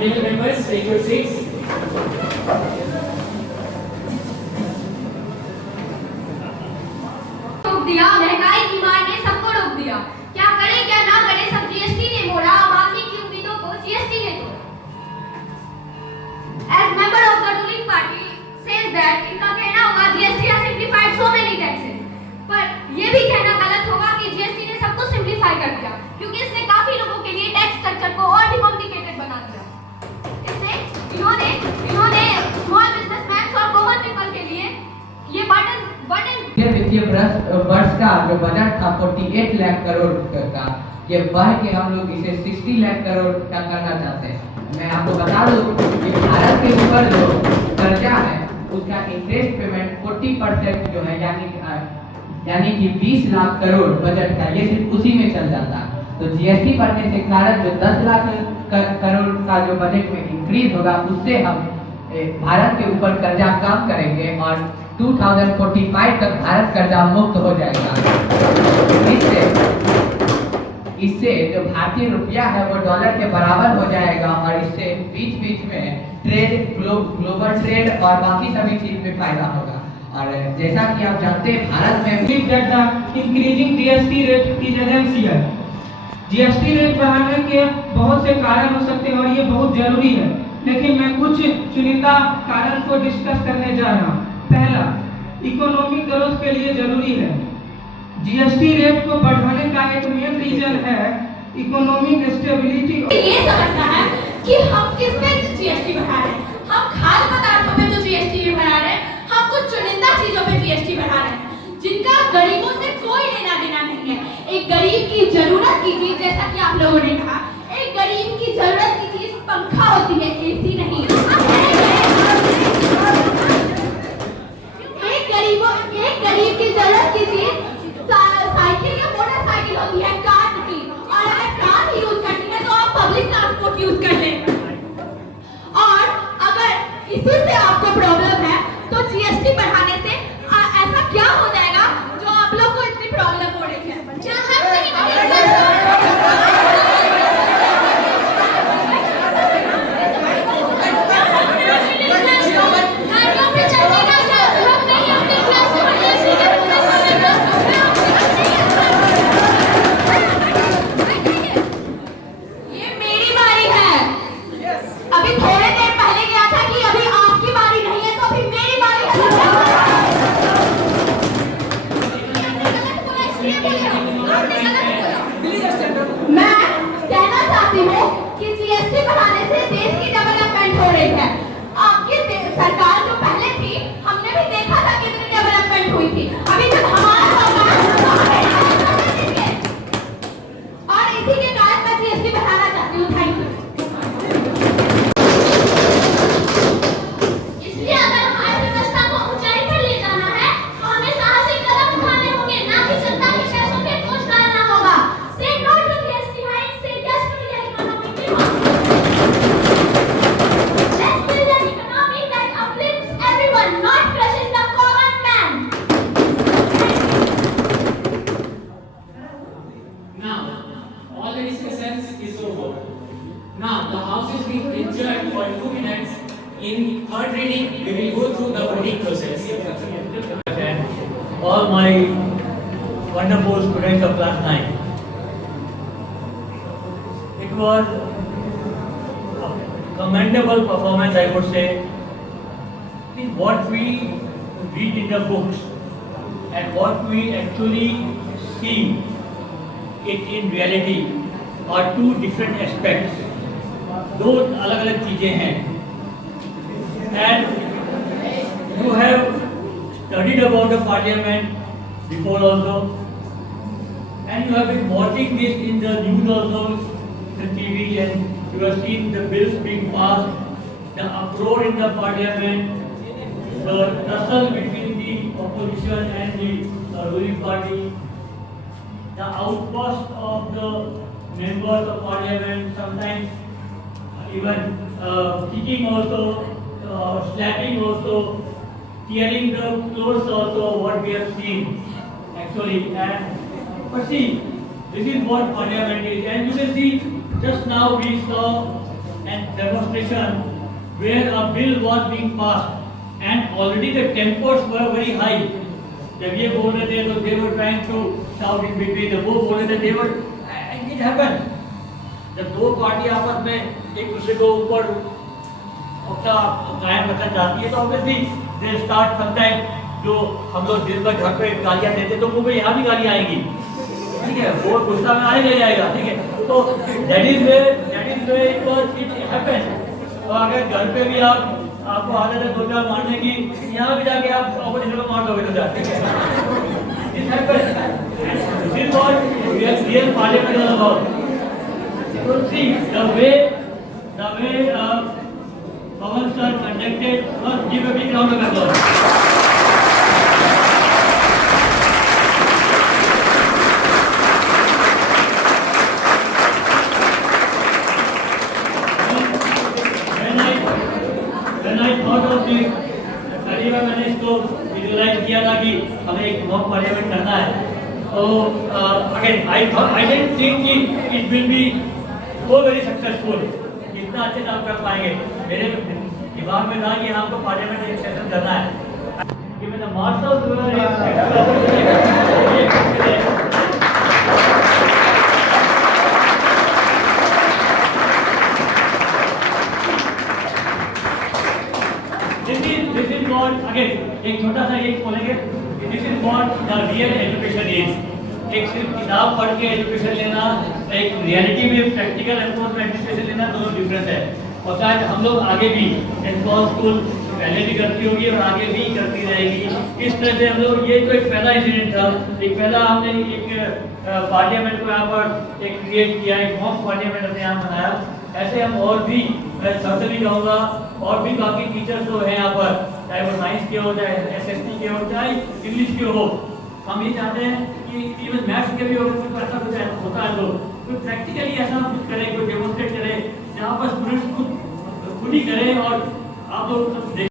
Honorable members, take your seats. रोक दिया, महंगाई की मार ने सबको रोक दिया। क्या करे क्या ना करे, सब जीएसटी ने मोड़ा, आम आदमी की उम्मीदों को जीएसटी ने तोड़ा। As member of the ruling party says that इनका कहना होगा GST has simplified so many taxes, पर ये भी कहना गलत होगा कि जीएसटी ने सबको सिंप्लीफाई कर दिया, क्योंकि इसने काफी लोगों के लिए टैक्स स्ट्रक्चर को और भी कॉम्प्लिकेटेड बना दिया। इन्होंने स्मॉल बिजनेसमैन और कॉमन पीपल के लिए ये बर्डन वित्तीय वर्ष का जो बजट था 48 लाख करोड़ का, ये बढ़ के हम लोग इसे 60 लाख करोड़ का करना चाहते हैं। मैं आपको बता दूं कि भारत के ऊपर जो कर्जा है उसका इंटरेस्ट पेमेंट 40% जो है यानी कि 20 लाख करोड़ बजट का, ये सिर्फ उसी में चल जाता है। तो जीएसटी बढ़ने के कारण जो 10 लाख करोड़ का जो बजट में इंक्रीज होगा, उससे हम भारत के ऊपर कर्जा कम करेंगे और 2045 तक भारत कर्जा मुक्त हो जाएगा। इससे जो भारतीय रुपया है वो डॉलर के बराबर हो जाएगा और इससे बीच में ट्रेड, ग्लोबल ट्रेड और बाकी सभी चीज में फायदा होगा। और जैसा कि आप जानते हैं भारत में increasing GST rate is essential. GST rate बढ़ाने के बहुत से कारण हो सकते हैं और ये बहुत जरूरी है, लेकिन मैं कुछ चुनिंदा कारण को डिस्कस करने जा रहा हूँ। पहला, इकोनॉमिक ग्रोथ के लिए जरूरी है। जीएसटी रेट को बढ़ाने का एक मेन रीजन है इकोनॉमिक स्टेबिलिटी। ये समझना है कि हम किस पे जीएसटी बढ़ा रहे हैं। हम खाद्य पदार्थों पे जो जीएसटी बढ़ा रहे हैं, हम कुछ चुनिंदा चीजों पे जीएसटी बढ़ा रहे हैं जिनका गरीबों से कोई लेना देना नहीं है। एक गरीब की जरूरत की चीज, जैसा कि आप लोगों ने कहा, एक गरीब की जरूरत की चीज पंखा होती है, एसी नहीं। एक गरीब की जरूरत की चीज साइकिल या मोटरसाइकिल होती है, कार नहीं। और अगर कार यूज करनी है तो आप पब्लिक ट्रांसपोर्ट यूज कर लें। और अगर इसी से आपको प्रॉब्लम है तो जीएसटी बढ़ाने से ऐसा क्या हो जाएगा जो आप लोग को इतनी प्रॉब्लम हो रही है। सरकार जो पहले थी, हमने भी देखा था कितनी डेवलपमेंट हुई थी। अभी जब हमारा और इसी के कारण मैं जीएसटी बढ़ाना चाहती हूँ। Thank you. इसलिए अगर हमारी व्यवस्था को ऊंचाई पर ले जाना है तो हमें साहसिक कदम उठाने होंगे, ना कि सत्ता के पैसों पे बोझ डालना होगा। Say no to GST hike, say yes to real economic reform. Not crushes the common man. Now, all the discussions is over. Now, the House is being adjourned for 2 minutes. In third reading, we will go through the voting process. All my wonderful students of class 9. It was a commendable performance, I would say. What we read in the books and what we actually see it in reality are two different aspects. दो अलग-अलग चीजें हैं. And you have studied about the parliament before also, and you have been watching this in the news also, the TV, and you have seen the bills being passed, the uproar in the parliament, the tussle between the opposition and the ruling party, the outburst of the members of parliament, sometimes even kicking also, slapping also, tearing the clothes also, what we have seen actually. But see, this is what parliament is, and you can see just now we saw and demonstration where a bill was being passed and already the tempos were very high. जब ये बोल रहे थे तो they were trying to shout in between. जब वो बोल रहे थे they were it happened. जब दो पार्टी आपस में एक दूसरे को ऊपर अपना कायम रखना चाहती है तो obviously they start sometimes जो हम लोग दिन भर घर पे गालियाँ देते तो मुंह पे यहाँ भी गालियाँ आएंगी, ठीक है, वो गुस्सा में आने जाएगा, ठीक है, तो that is where it was it happened. तो अगर घर पे भी आपको आदत है दो चार मारने की, यहाँ भी जाके आप ऑपोजिशन को मार दोगे तो जा, ठीक है, it happened. This is what real parliament is about. So see the way Pawan sir conducted. First give a big round of applause. मैंने इसको विजुअलाइज किया था कि हमें एक मॉक पार्लियामेंट करना है, तो अगेन आई डिडंट थिंक कि it will be so very successful, इतना अच्छे काम कर पाएंगे। मेरे दिमाग में था कि हमको पार्लियामेंट एक सेशन करना है कि मैं martial This is what again एक छोटा सा ये बोलेंगे this is what the real education is. एक सिर्फ किताब पढ़ के एजुकेशन लेना, एक रियलिटी में प्रैक्टिकल अप्रोच में एजुकेशन लेना, दोनों डिफरेंस है। और शायद हम लोग आगे भी एनकॉल स्कूल पहले भी करती होगी और आगे भी करती रहेगी। इस तरह से हम लोग, ये तो एक पहला इंसिडेंट था, एक पहला हमने एक पार्लियामेंट को यहाँ पर एक क्रिएट किया, एक मॉक पार्लियामेंट हमने यहाँ बनाया। ऐसे हम और भी, मैं सबसे भी कहूँगा, और भी बाकी टीचर्स जो हैं यहाँ पर, चाहे वो साइंस के हो, चाहे SST के हो, चाहे इंग्लिश के हो, हम ये चाहते हैं कि इवन मैथ्स के भी हो, कुछ ऐसा कुछ होता है तो कोई प्रैक्टिकली ऐसा कुछ करे, कोई डेमोन्स्ट्रेट करे, जहाँ पर स्टूडेंट्स खुद ही करें और आप लोग